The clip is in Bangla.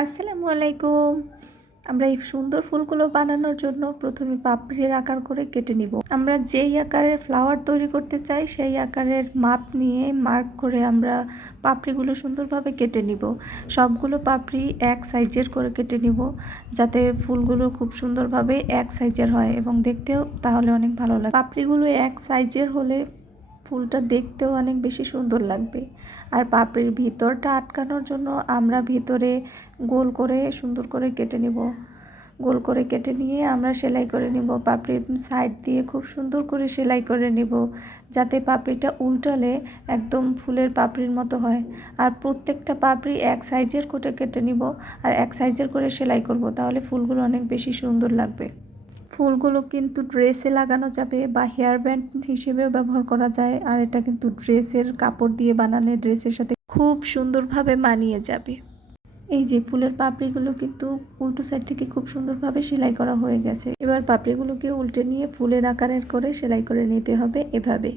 আসসালামু আলাইকুম। আমরা এই সুন্দর ফুলগুলো বানানোর জন্য প্রথমে পাপড়ির আকার করে কেটে নিব। আমরা যেই আকারের ফ্লাওয়ার তৈরি করতে চাই সেই আকারের মাপ নিয়ে মার্ক করে আমরা পাপড়িগুলো সুন্দরভাবে কেটে নিব। সবগুলো পাপড়ি এক সাইজের করে কেটে নিব, যাতে ফুলগুলো খুব সুন্দরভাবে এক সাইজের হয় এবং দেখতেও তাহলে অনেক ভালো লাগে। পাপড়িগুলো এক সাইজের হলে ফুলটা দেখতেও অনেক বেশি সুন্দর লাগবে। আর পাপড়ির ভিতরটা আটকানোর জন্য আমরা ভিতরে গোল করে সুন্দর করে কেটে নিব। গোল করে কেটে নিয়ে আমরা সেলাই করে নিব। পাপড়ির সাইড দিয়ে খুব সুন্দর করে সেলাই করে নিব, যাতে পাপড়িটা উল্টালে একদম ফুলের পাপড়ির মতো হয়। আর প্রত্যেকটা পাপড়ি এক সাইজের করে কেটে নিব আর এক সাইজের করে সেলাই করব, তাহলে ফুলগুলো অনেক বেশি সুন্দর লাগবে। ফুলগুলো কিন্তু ড্রেসে লাগানো যাবে বা হেয়ার ব্যান্ড হিসেবেও ব্যবহার করা যায়। আর এটা কিন্তু ড্রেসের কাপড় দিয়ে বানানো, ড্রেসের সাথে খুব সুন্দরভাবে মানিয়ে যাবে। এই যে ফুলের পাপড়িগুলো কিন্তু উল্টো সাইড থেকে খুব সুন্দরভাবে সেলাই করা হয়ে গেছে। এবার পাপড়িগুলোকে উল্টে নিয়ে ফুলের আকারের করে সেলাই করে নিতে হবে এভাবে।